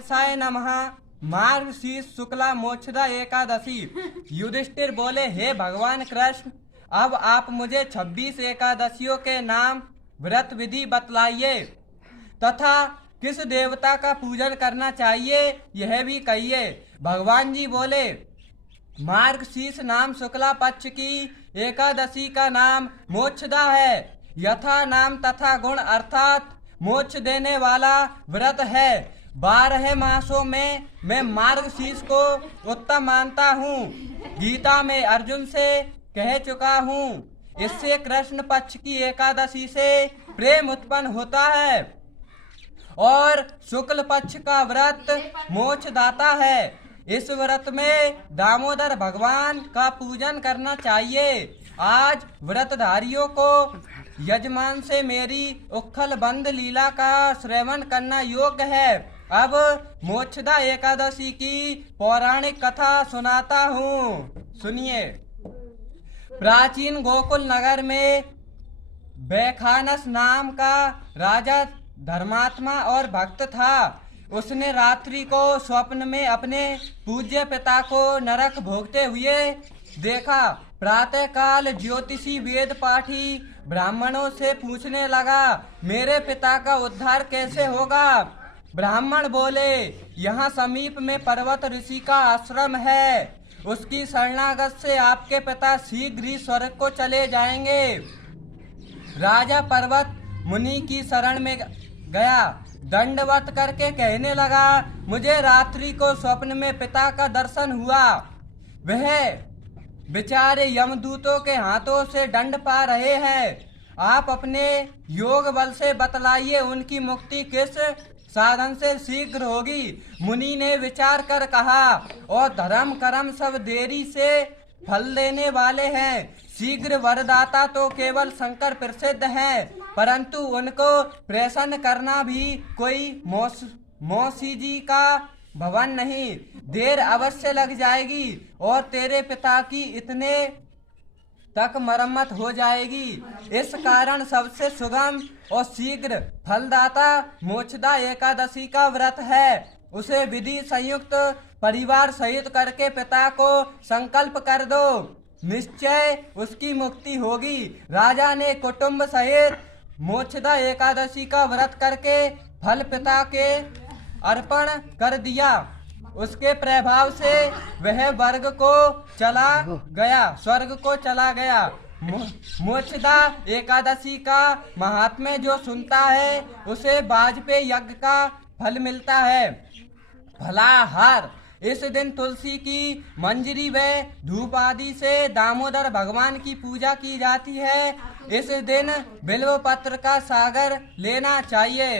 गणेशाय नमः। मार्गशीर्ष शुक्ला मोक्षदा एकादशी। युधिष्ठिर बोले, हे भगवान कृष्ण, अब आप मुझे 26 एकादशियों के नाम व्रत विधि बतलाइए तथा किस देवता का पूजन करना चाहिए यह भी कहिए। भगवान जी बोले, मार्गशीर्ष नाम शुक्ला पक्ष की एकादशी का नाम मोक्षदा है। यथा नाम तथा गुण अर्थात मोक्ष देने वाला व्रत है। 12 मासों में मैं मार्गशीर्ष को उत्तम मानता हूँ। गीता में अर्जुन से कह चुका हूँ। इससे कृष्ण पक्ष की एकादशी से प्रेम उत्पन्न होता है और शुक्ल पक्ष का व्रत मोक्ष दाता है। इस व्रत में दामोदर भगवान का पूजन करना चाहिए। आज व्रतधारियों को यजमान से मेरी उखल बंद लीला का श्रवण करना योग्य है। अब मोक्षदा एकादशी की पौराणिक कथा सुनाता हूँ, सुनिए। प्राचीन गोकुल नगर में बैखानस नाम का राजा धर्मात्मा और भक्त था। उसने रात्रि को स्वप्न में अपने पूज्य पिता को नरक भोगते हुए देखा। प्रातः काल ज्योतिषी वेद पाठी ब्राह्मणों से पूछने लगा, मेरे पिता का उद्धार कैसे होगा? ब्राह्मण बोले, यहाँ समीप में पर्वत ऋषि का आश्रम है। उसकी शरणागत से आपके पिता शीघ्र ही स्वर्ग को चले जाएंगे। राजा पर्वत मुनि की शरण में गया। दंडवत करके कहने लगा, मुझे रात्रि को स्वप्न में पिता का दर्शन हुआ। वह बेचारे यमदूतों के हाथों से दंड पा रहे हैं। आप अपने योग बल से बतलाइए, उनकी मुक्ति किस साधन से शीघ्र होगी? मुनि ने विचार कर कहा, और धर्म कर्म सब देरी से फल देने वाले हैं। शीघ्र वरदाता तो केवल शंकर प्रसिद्ध हैं, परंतु उनको प्रसन्न करना भी कोई मौसी जी का भवन नहीं। देर अवश्य लग जाएगी और तेरे पिता की इतने तक मरम्मत हो जाएगी। इस कारण सबसे सुगम और शीघ्र फलदाता मोक्षदा एकादशी का व्रत है। उसे विधि संयुक्त परिवार सहित करके पिता को संकल्प कर दो, निश्चय उसकी मुक्ति होगी। राजा ने कुटुंब सहित मोक्षदा एकादशी का व्रत करके फल पिता के अर्पण कर दिया। उसके प्रभाव से वह स्वर्ग को चला गया। मोक्षदा एकादशी का महात्म्य जो सुनता है उसे वाजपेयी यज्ञ का फल मिलता है। फलाहार, इस दिन तुलसी की मंजरी व धूप आदि से दामोदर भगवान की पूजा की जाती है। इस दिन बिल्व पत्र का सागर लेना चाहिए।